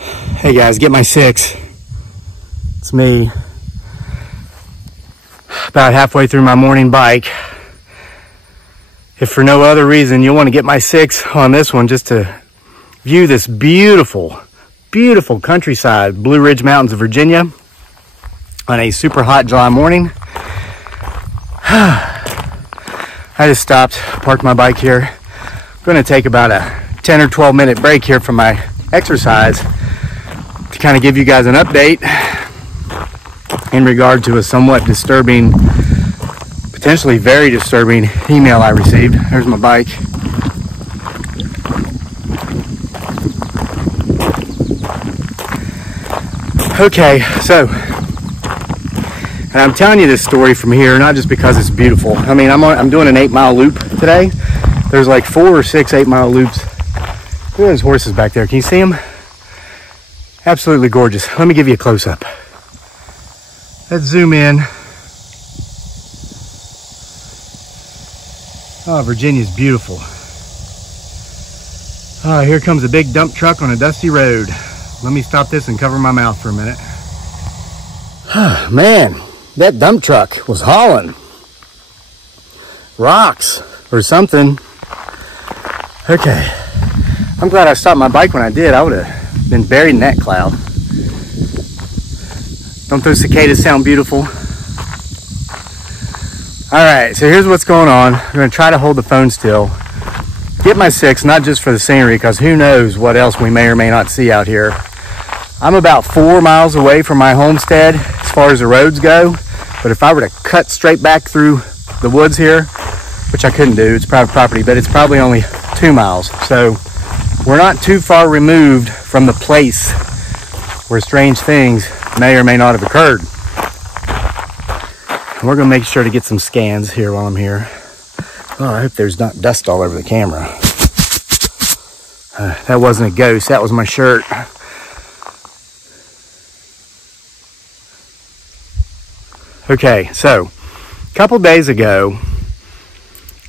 Hey guys, get my 6. It's me. About halfway through my morning bike. If for no other reason, you'll want to get my 6 on this one just to view this beautiful, beautiful countryside, Blue Ridge Mountains of Virginia on a super hot July morning. I just stopped, parked my bike here. I'm going to take about a 10 or 12 minute break here from my exercise to kind of give you guys an update in regard to a somewhat disturbing, potentially very disturbing email I received. There's my bike. Okay, so, and I'm telling you this story from here, not just because it's beautiful. I mean, I'm doing an 8-mile loop today. There's like 4 or 6 8-mile loops. Look at those horses back there. Can you see them? Absolutely gorgeous. Let me give you a close-up. Let's zoom in. Oh, Virginia's beautiful. Oh, here comes a big dump truck on a dusty road. Let me stop this and cover my mouth for a minute. Man, that dump truck was hauling rocks or something. Okay, I'm glad I stopped my bike when I did. I would have been buried in that cloud. Don't those cicadas sound beautiful? All right, so here's what's going on. I'm gonna try to hold the phone still. Get my 6, not just for the scenery, because who knows what else we may or may not see out here. I'm about 4 miles away from my homestead as far as the roads go, but if I were to cut straight back through the woods here, which I couldn't do, it's private property, but it's probably only 2 miles. So we're not too far removed from the place where strange things may or may not have occurred. And we're gonna make sure to get some scans here while I'm here. Oh, I hope there's not dust all over the camera. That wasn't a ghost, that was my shirt. Okay, so a couple days ago,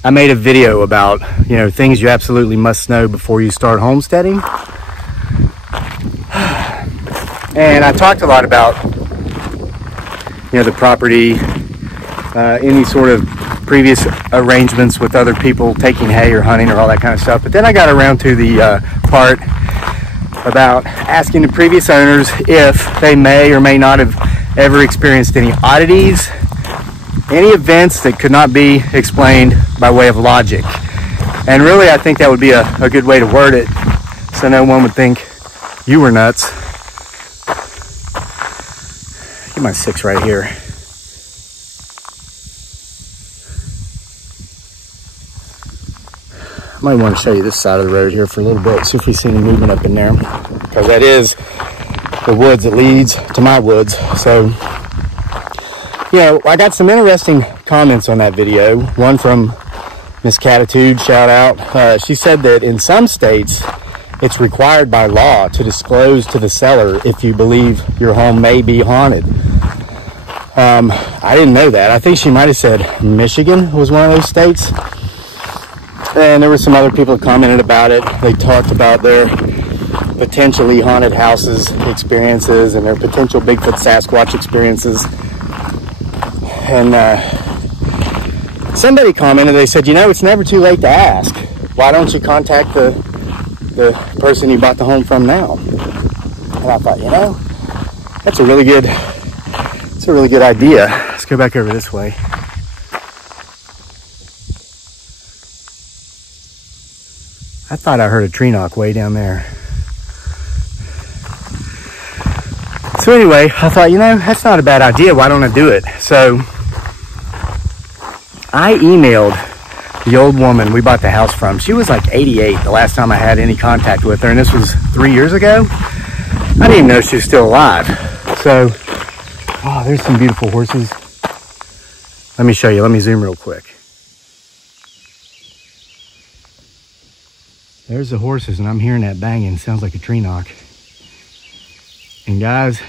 I made a video about, things you absolutely must know before you start homesteading. And I talked a lot about, the property, any sort of previous arrangements with other people, taking hay or hunting or all that kind of stuff. But then I got around to the part about asking the previous owners if they may or may not have ever experienced any oddities, any events that could not be explained by way of logic. And really, I think that would be a good way to word it, so no one would think you were nuts. Get my 6 right here. I might want to show you this side of the road here for a little bit, see if we see any movement up in there, because that is the woods that leads to my woods. So, I got some interesting comments on that video. One from Miss Catitude, shout out. She said that in some states, it's required by law to disclose to the seller if you believe your home may be haunted. I didn't know that. I think she might have said Michigan was one of those states. And there were some other people that commented about it. They talked about their potentially haunted houses experiences and their potential Bigfoot Sasquatch experiences. And somebody commented, they said, it's never too late to ask. Why don't you contact the person you bought the home from now? And I thought, that's a really good idea. Let's go back over this way. I thought I heard a tree knock way down there. So anyway, I thought, that's not a bad idea. Why don't I do it? So I emailed the old woman we bought the house from. She was like 88 the last time I had any contact with her, and this was 3 years ago. I didn't even know she was still alive. So, oh, there's some beautiful horses. Let me show you. Let me zoom real quick. There's the horses, and I'm hearing that banging. Sounds like a tree knock. And guys,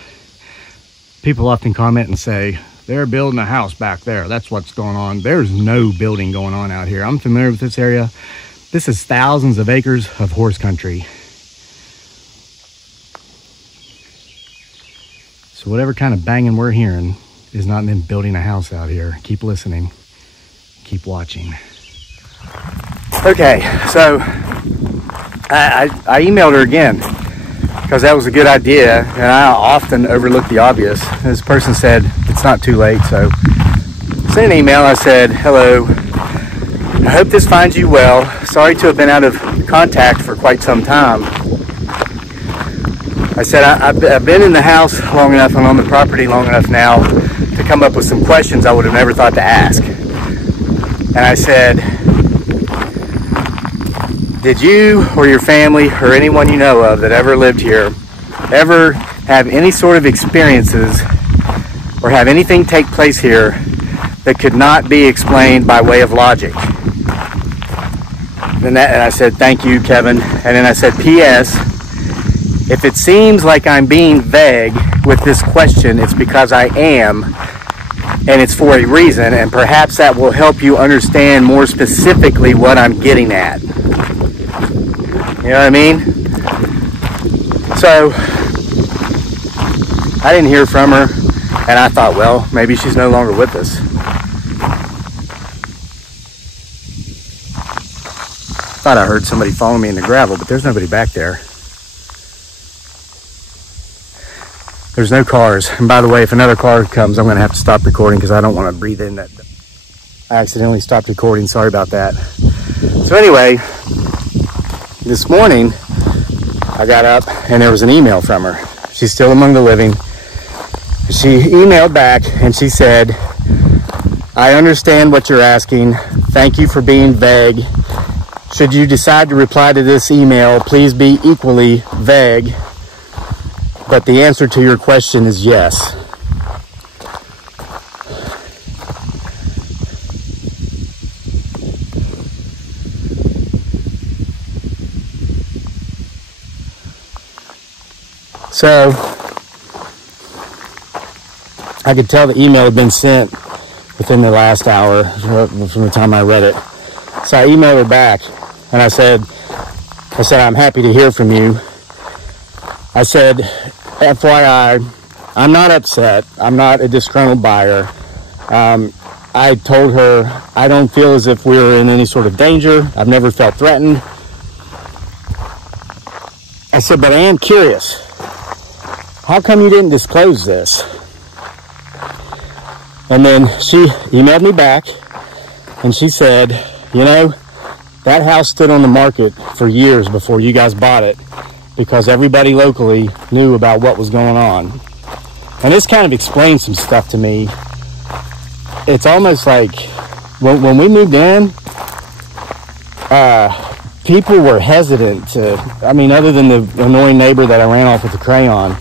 people often comment and say, they're building a house back there. That's what's going on. There's no building going on out here. I'm familiar with this area. This is thousands of acres of horse country. So whatever kind of banging we're hearing is not them building a house out here. Keep listening, keep watching. Okay, so I emailed her again because that was a good idea, and I often overlook the obvious. This person said it's not too late, so sent an email. I said, hello, I hope this finds you well. Sorry to have been out of contact for quite some time. I said, I've been in the house long enough and on the property long enough now to come up with some questions I would have never thought to ask. And I said, did you or your family or anyone you know of that ever lived here ever have any sort of experiences or have anything take place here that could not be explained by way of logic? And I said, thank you, Kevin. And then I said, P.S. if it seems like I'm being vague with this question, it's because I am, and it's for a reason, and perhaps that will help you understand more specifically what I'm getting at. You know what I mean? So, I didn't hear from her, and I thought, well, maybe she's no longer with us. Thought I heard somebody follow me in the gravel, but there's nobody back there. There's no cars. And by the way, if another car comes, I'm going to have to stop recording because I don't want to breathe in that. I accidentally stopped recording. Sorry about that. So anyway, this morning I got up and there was an email from her. She's still among the living. She emailed back and she said, I understand what you're asking. Thank you for being vague. Should you decide to reply to this email, please be equally vague. But the answer to your question is yes. So, I could tell the email had been sent within the last hour from the time I read it. So I emailed her back and I said, I'm happy to hear from you. I said, FYI, I'm not upset. I'm not a disgruntled buyer. I told her I don't feel as if we were in any sort of danger. I've never felt threatened. I said, but I am curious. How come you didn't disclose this? And then she emailed me back and she said, you know, that house stood on the market for years before you guys bought it because everybody locally knew about what was going on. And this kind of explains some stuff to me. It's almost like when we moved in, people were hesitant to, I mean, other than the annoying neighbor that I ran off with the crayon,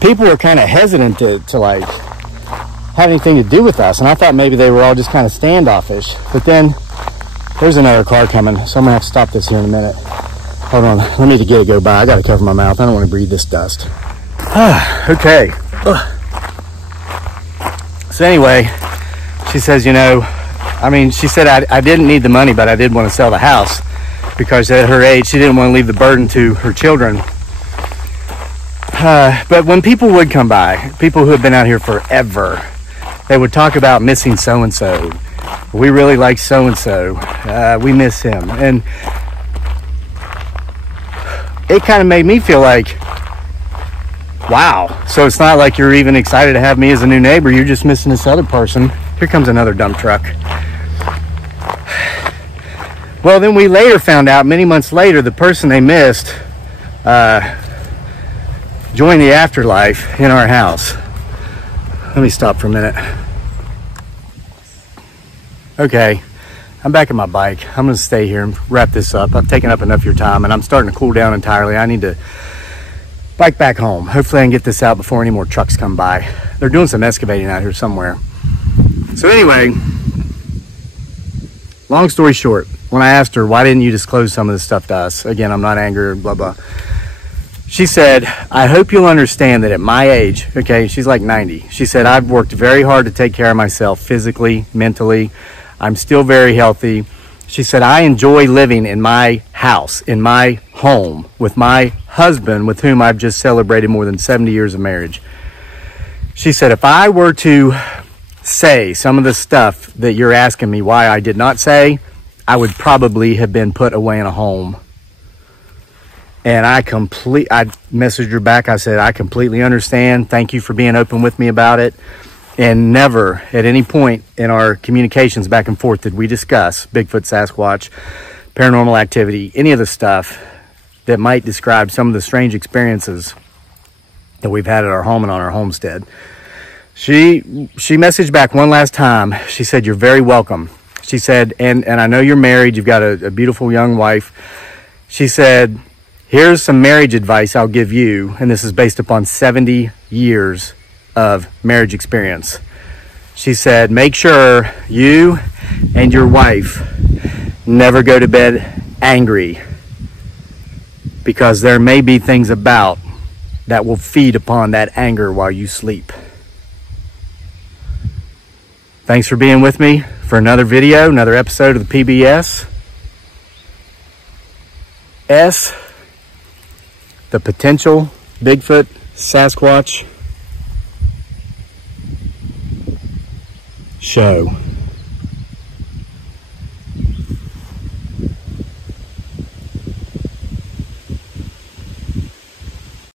people were kind of hesitant to like have anything to do with us. And I thought maybe they were all just kind of standoffish. But then there's another car coming, so I'm gonna have to stop this here in a minute. Hold on, let me get it go by. I gotta cover my mouth. I don't want to breathe this dust. Okay. So anyway, she says, you know, I mean, she said I didn't need the money, but I did want to sell the house because at her age, she didn't want to leave the burden to her children. But when people would come by, people who have been out here forever, they would talk about missing so-and-so. We really like so-and-so. We miss him. And it kind of made me feel like, wow. So it's not like you're even excited to have me as a new neighbor. You're just missing this other person. Here comes another dump truck. Well, then we later found out, many months later, the person they missed joined the afterlife in our house. Let me stop for a minute. Okay, I'm back at my bike. I'm gonna stay here and wrap this up. I've taken up enough of your time and I'm starting to cool down entirely. I need to bike back home. Hopefully I can get this out before any more trucks come by. They're doing some excavating out here somewhere. So anyway, long story short, when I asked her, why didn't you disclose some of this stuff to us? Again, I'm not angry, blah, blah. She said, I hope you'll understand that at my age, okay, she's like 90. She said, I've worked very hard to take care of myself physically, mentally. I'm still very healthy. She said, I enjoy living in my house, in my home, with my husband, with whom I've just celebrated more than 70 years of marriage. She said, if I were to say some of the stuff that you're asking me why I did not say, I would probably have been put away in a home. And I messaged her back. I said, I completely understand. Thank you for being open with me about it. And never at any point in our communications back and forth did we discuss Bigfoot, Sasquatch, paranormal activity, any of the stuff that might describe some of the strange experiences that we've had at our home and on our homestead. She messaged back one last time. She said, you're very welcome. She said, and I know you're married. You've got a beautiful young wife. She said, here's some marriage advice I'll give you. And this is based upon 70 years of marriage experience. She said, make sure you and your wife never go to bed angry, because there may be things about that will feed upon that anger while you sleep. Thanks for being with me for another video, another episode of the PBS. The potential Bigfoot, Sasquatch show.